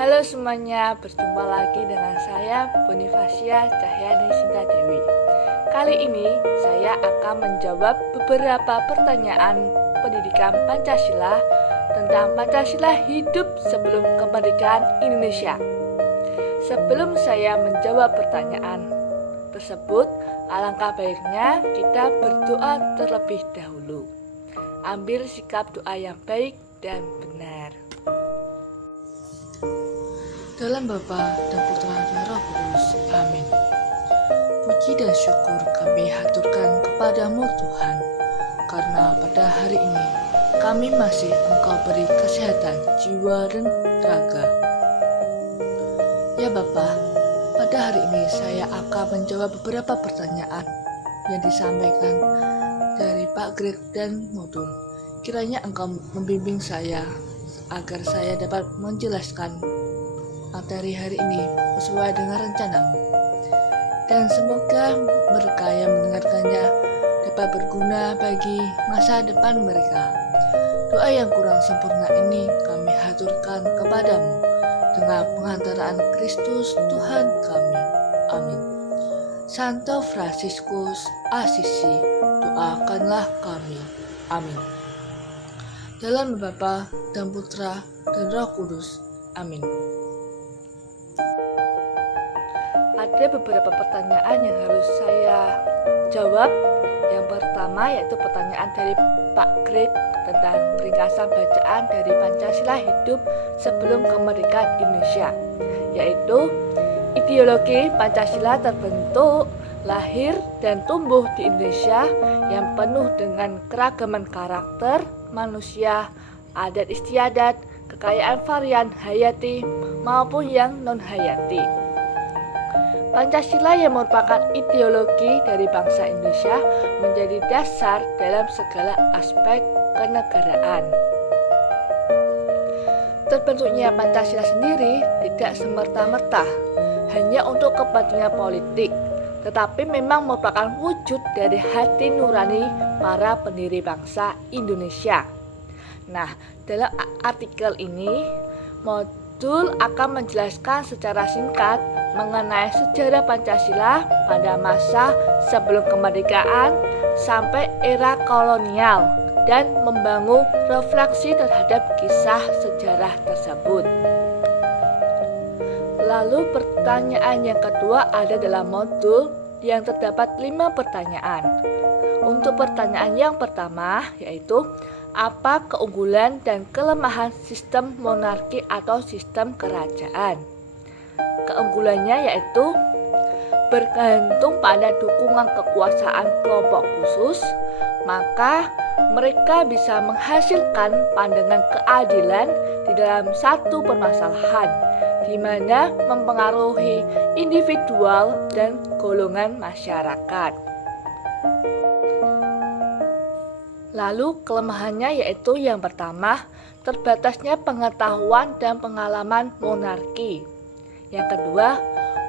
Halo semuanya, berjumpa lagi dengan saya Bonifasia Cahyani Sinta Dewi. Kali ini saya akan menjawab beberapa pertanyaan pendidikan Pancasila tentang Pancasila hidup sebelum kemerdekaan Indonesia. Sebelum saya menjawab pertanyaan tersebut, alangkah baiknya kita berdoa terlebih dahulu. Ambil sikap doa yang baik dan benar. Dalam Bapa dan Putra dan Roh Kudus. Amin. Puji dan syukur kami haturkan kepadamu Tuhan, karena pada hari ini kami masih Engkau beri kesehatan jiwa dan raga. Ya Bapa, pada hari ini saya akan menjawab beberapa pertanyaan yang disampaikan dari Pak Greg dan Modul. Kiranya Engkau membimbing saya agar saya dapat menjelaskan materi hari ini sesuai dengan rencanamu, dan semoga mereka yang mendengarkannya dapat berguna bagi masa depan mereka. Doa yang kurang sempurna ini kami haturkan kepadamu dengan pengantaraan Kristus Tuhan kami. Amin. Santo Fransiskus Asisi, doakanlah kami. Amin. Dalam Bapa dan Putra dan Roh Kudus. Amin. Ada beberapa pertanyaan yang harus saya jawab. Yang pertama yaitu pertanyaan dari Pak Greg tentang ringkasan bacaan dari Pancasila hidup sebelum kemerdekaan Indonesia, yaitu ideologi Pancasila terbentuk, lahir dan tumbuh di Indonesia yang penuh dengan keragaman karakter manusia, adat istiadat, kekayaan varian hayati maupun yang non-hayati. Pancasila yang merupakan ideologi dari bangsa Indonesia menjadi dasar dalam segala aspek kenegaraan. Terbentuknya Pancasila sendiri tidak semerta-merta hanya untuk kepentingan politik, tetapi memang merupakan wujud dari hati nurani para pendiri bangsa Indonesia. Nah, dalam artikel ini, Modul akan menjelaskan secara singkat mengenai sejarah Pancasila pada masa sebelum kemerdekaan sampai era kolonial dan membangun refleksi terhadap kisah sejarah tersebut. Lalu pertanyaan yang kedua ada dalam modul yang terdapat 5 pertanyaan. Untuk pertanyaan yang pertama yaitu apa keunggulan dan kelemahan sistem monarki atau sistem kerajaan? Keunggulannya yaitu bergantung pada dukungan kekuasaan kelompok khusus, maka mereka bisa menghasilkan pandangan keadilan di dalam satu permasalahan, di mana mempengaruhi individual dan golongan masyarakat. Lalu kelemahannya yaitu yang pertama, terbatasnya pengetahuan dan pengalaman monarki. Yang kedua,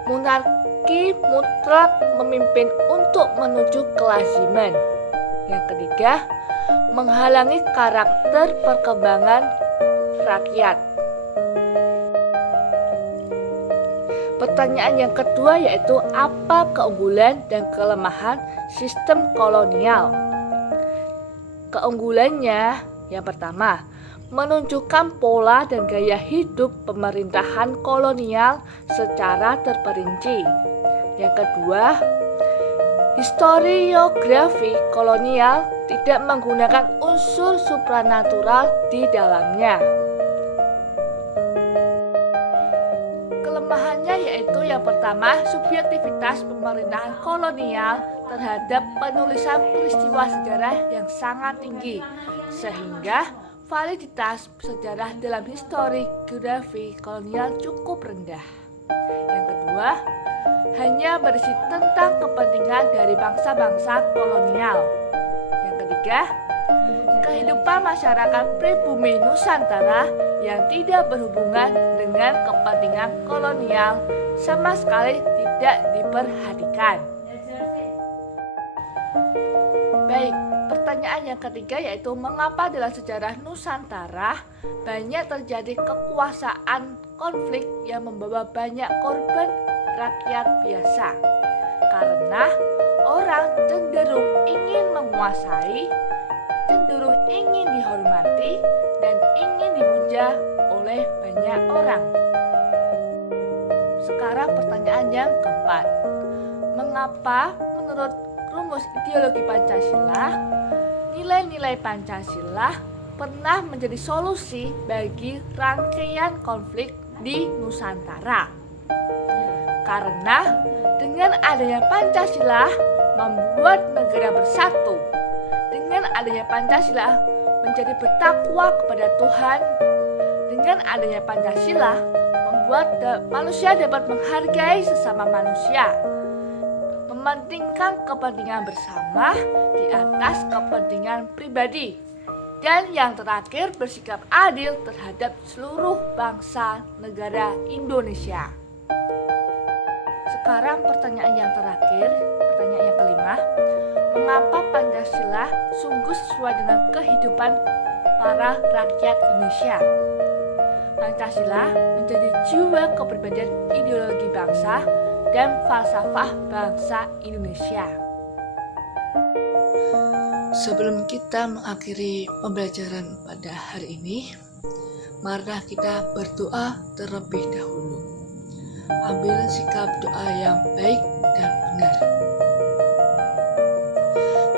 monarki mutlak memimpin untuk menuju kelaziman. Yang ketiga, menghalangi karakter perkembangan rakyat. Pertanyaan yang kedua yaitu apa keunggulan dan kelemahan sistem kolonial? Keunggulannya yang pertama, menunjukkan pola dan gaya hidup pemerintahan kolonial secara terperinci. Yang kedua, historiografi kolonial tidak menggunakan unsur supranatural di dalamnya. Kelemahannya yaitu yang pertama, subjektivitas pemerintahan kolonial terhadap penulisan peristiwa sejarah yang sangat tinggi, sehingga validitas sejarah dalam historiografi kolonial cukup rendah. Yang kedua, hanya berisi tentang kepentingan dari bangsa-bangsa kolonial. Yang ketiga, kehidupan masyarakat pribumi Nusantara yang tidak berhubungan dengan kepentingan kolonial sama sekali tidak diperhatikan. Baik, pertanyaan yang ketiga yaitu mengapa dalam sejarah Nusantara banyak terjadi kekuasaan konflik yang membawa banyak korban rakyat biasa. Karena orang cenderung ingin menguasai, cenderung ingin dihormati, dan ingin dipuja oleh banyak orang. Sekarang pertanyaan yang keempat. Mengapa menurut rumus ideologi Pancasila, nilai-nilai Pancasila pernah menjadi solusi bagi rangkaian konflik di Nusantara? Karena dengan adanya Pancasila membuat negara bersatu. Dengan adanya Pancasila menjadi bertakwa kepada Tuhan. Dengan adanya Pancasila membuat manusia dapat menghargai sesama manusia, mementingkan kepentingan bersama di atas kepentingan pribadi, dan yang terakhir bersikap adil terhadap seluruh bangsa negara Indonesia. Sekarang pertanyaan yang terakhir, pertanyaan yang kelima. Mengapa Pancasila sungguh sesuai dengan kehidupan para rakyat Indonesia? Pancasila menjadi jiwa kepribadian ideologi bangsa dan falsafah bangsa Indonesia. Sebelum kita mengakhiri pembelajaran pada hari ini, marilah kita berdoa terlebih dahulu. Ambil sikap doa yang baik dan benar.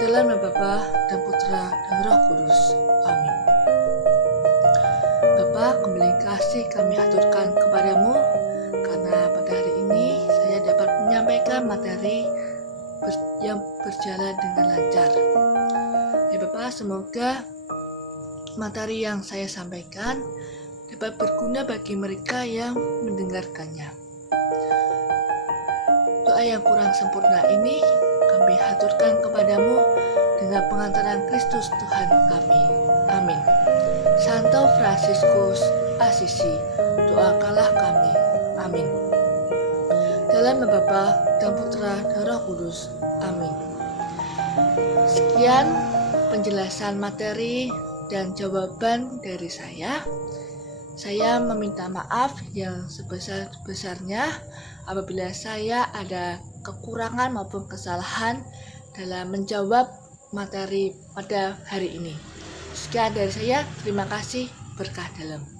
Dalam nama Bapa dan Putra dan Roh Kudus. Amin. Bapa, kembali kasih kami aturkan kepadamu karena pada hari ini saya dapat menyampaikan materi yang berjalan dengan lancar. Ya Bapa, semoga materi yang saya sampaikan dapat berguna bagi mereka yang mendengarkannya. Doa yang kurang sempurna ini kami haturkan kepadamu dengan pengantaran Kristus Tuhan kami. Amin. Santo Fransiskus Asisi, doakanlah kami. Amin. Dalam nama Bapa dan Putra dan Roh Kudus. Amin. Sekian penjelasan materi dan jawaban dari saya. Saya meminta maaf yang sebesar-besarnya apabila saya ada kekurangan maupun kesalahan dalam menjawab materi pada hari ini. Sekian dari saya, terima kasih, berkah dalam.